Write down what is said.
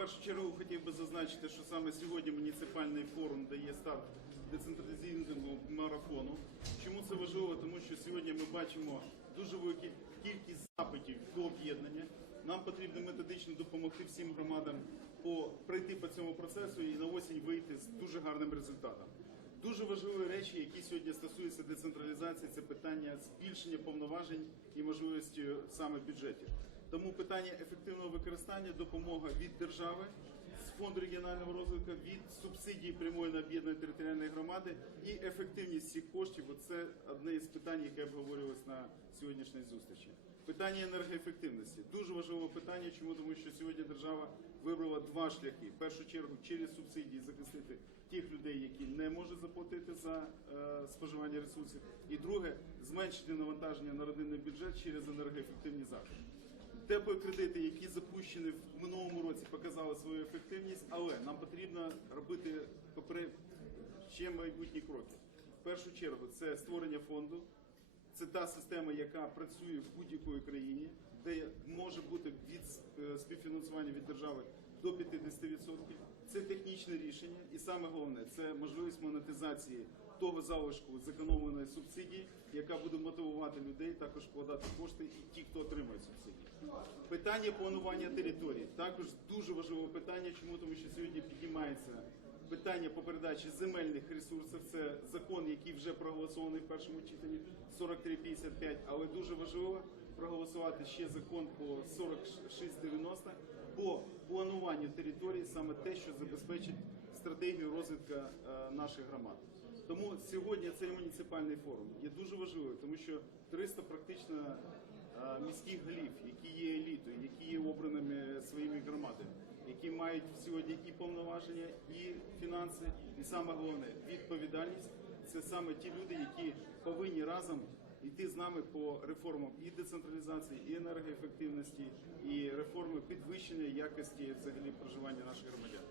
першу чергу хотів би зазначити, що саме сьогодні муніципальний форум дає старт децентралізаційному марафону. Чому це важливо? Тому що сьогодні ми бачимо дуже велику кількість запитів до об'єднання. Нам потрібно методично допомогти всім громадам по пройти по цьому процесу і на осінь вийти з дуже гарним результатом. Дуже важливі речі, які сьогодні стосуються децентралізації, це питання збільшення повноважень і можливості саме бюджетів. Тому питання ефективного використання, допомога від держави з фонду регіонального розвитку, від субсидії прямої на об'єднані територіальної громади і ефективність цих коштів. Це одне із питань, яке обговорювалось на сьогоднішній зустрічі. Питання енергоефективності дуже важливе питання. Чому тому, що сьогодні держава вибрала два шляхи: в першу чергу через субсидії захистити тих людей, які не можуть заплатити за е, споживання ресурсів, і друге зменшити навантаження на родинний бюджет через енергоефективні заходи. Теплі кредити, які запущені в минулому році, показали свою ефективність, але нам потрібно робити попри ще майбутні кроки. В першу чергу це створення фонду. Це та система, яка працює в будь-якої країні, де може бути від е, співфінансування від держави до 50%. Це технічне рішення, і саме головне це можливість монетизації того залишку зекономленої субсидії, яка буде мотивувати людей також вкладати кошти і ті, хто. Питання планування території також дуже важливе питання. Чому тому, що сьогодні піднімається питання по передачі земельних ресурсів. Це закон, який вже проголосований в першому читанні 4355, але дуже важливо проголосувати ще закон по 4690 по плануванню території, саме те, що забезпечить стратегію розвитку е, наших громад. Тому сьогодні цей муніципальний форум є дуже важливий, тому що 300 практично міських голів, які є елітою, які є обраними своїми громадами, які мають сьогодні і повноваження, і фінанси, і саме головне відповідальність. Це саме ті люди, які повинні разом йти з нами по реформам і децентралізації, і енергоефективності, і реформи підвищення якості взагалі проживання наших громадян.